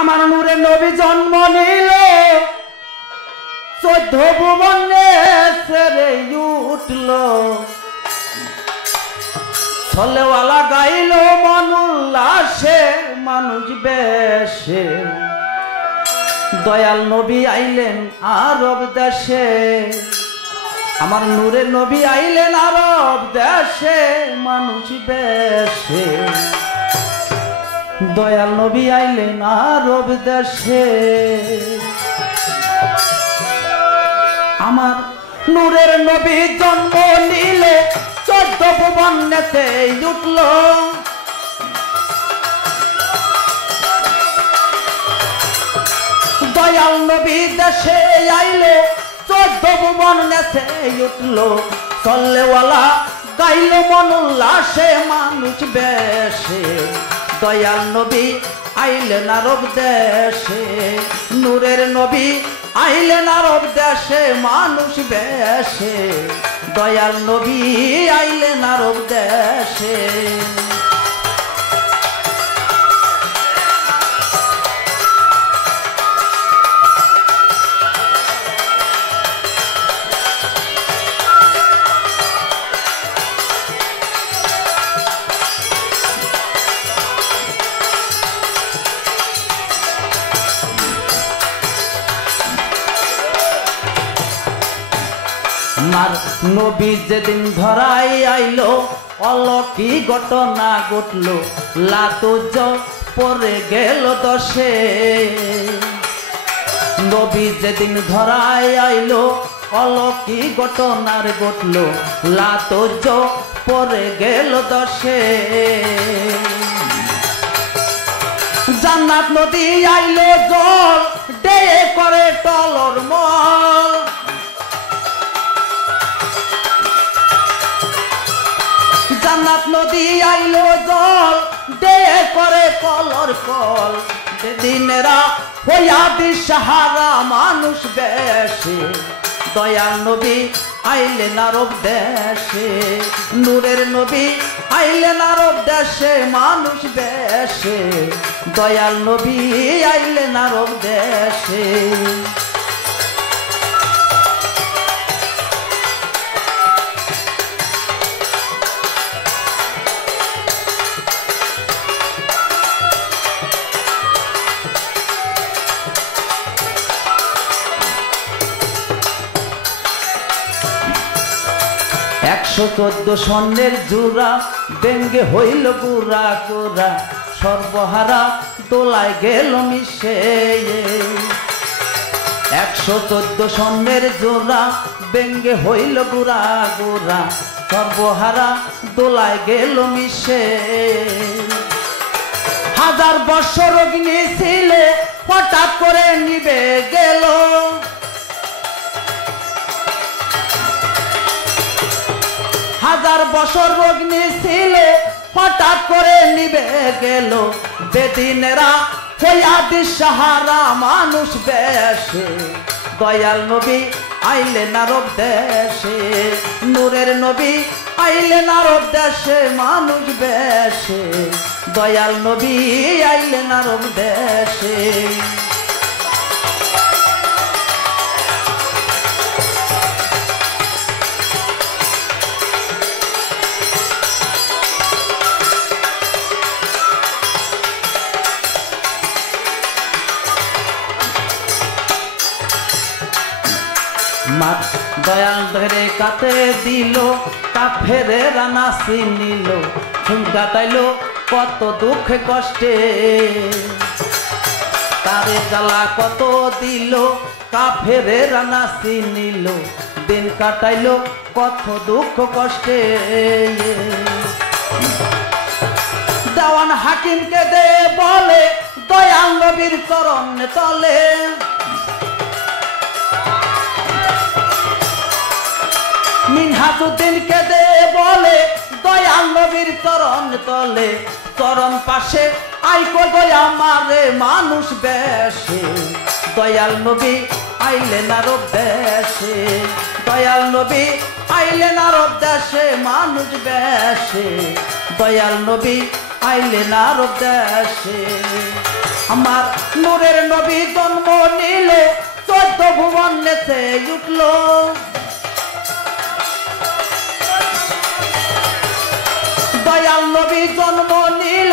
আমার নূরে নবী জন্ম নিল, চোদ্দ ভুবনে সেরে উঠল। ছলেওয়ালা গাইল মনুল্লাসে মানুষ বেশে। দয়াল নবী আইলেন আরব দেশে। আমার নূরে নবী আইলেন আরব দেশে মানুষ বেশে। দয়াল নবী আইলেন আরব দেশে। আমার নূরের নবী জন্ম নিলে চোদ্দ ভুবন নেতে উঠল। দয়াল নবী দেশে আইলে চোদ্দ ভুবন নেতে উঠল। চল্লেওয়ালা গাইল মনুল্লাসে মানুষ বেশে। দয়াল নবী আইলেন আরব দেশে। নূরের নবী আইলেন আরব দেশে, মানুষ বেশে। দয়াল নবী আইলেন আরব দেশে। আমার নবী যেদিন ধরাই আইলো অলকি ঘটনা ঘটলো। লাতুজ পরে গেল দশে। নবী যেদিন ধরাই আইলো অলকি ঘটনার ঘটলো। লাতুজ পরে গেল দশে। জান্নাত নদী আইলো জল ডে করে টলর মল। জান্নাত নদী আইলো জল, দে করে কলর কল। দিনেরা হইয়া দিশাহারা, মানুষ বেশে, দয়াল নবী আইলেন আরব দেশে। নূরের নবী আইলেন আরব দেশে, মানুষ বেশে, দয়াল নবী আইলেন আরব দেশে। একশো চোদ্দ স্বর্ণের জোড়া, ব্যঙ্গে হইল গুড়া গোড়া সর্বহারা দোলায় গেল মিশে। একশো চোদ্দ স্বর্ণের জোড়া, ব্যঙ্গে হইল গুড়া গোড়া সর্বহারা দোলায় গেল মিশে। হাজার বছর অগ্নি ছিলে, হঠাৎ করে নিবে গেল। হাজার বছর অগ্নি ছিল, হঠাৎ করে নিবে গেল। বেদিনেরা হইয়া দিশাহারা মানুষ বেশে। দয়াল নবী আইলেন আরব দেশে, নূরের নবী আইলেন আরব দেশে, মানুষ বেশে। দয়াল নবী আইলেন আরব দেশে। মাত দয়াল ধরে কাতে দিল কাফেরে রানা নিল ঝুম কাটাইলো কত দুঃখে কষ্টে। তারে জ্বালা কত দিল কাফেরে রানা নিল, দিন কাটাইলো কত দুঃখ কষ্টে। দেওয়ান হাকিমকে দে বলে, দয়াল নবীর চরণ তলে। মিনহাজুদ্দিনকে দে বলে, দয়াল নবীর চরণ তলে, চরণ পাশে আইকো দয়া মারে মানুষ বেশে। দয়াল নবী আইলেন আরব দেশে দয়াল নবী আইলেন আরব দেশে মানুষ বেশে। দয়াল নবী আইলেন আরব দেশে আমার নূরের নবী জন্ম নিল, চোদ্দ ভুবন নেচে উঠল। দয়াল নবী জন্ম নিল,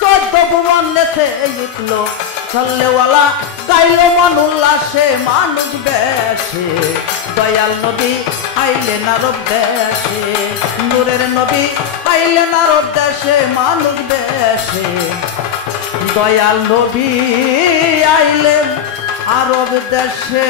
চোদ্দ ভুবন নেচে উঠল চল্লেওয়ালা গাইল মন উল্লাসে মানুষ বেশে। দয়াল নবী আইলেন আরব দেশে। নূরের নবী আইলেন আরব দেশে, মানুষ বেশে। দয়াল নবী আইলেন আরব দেশে।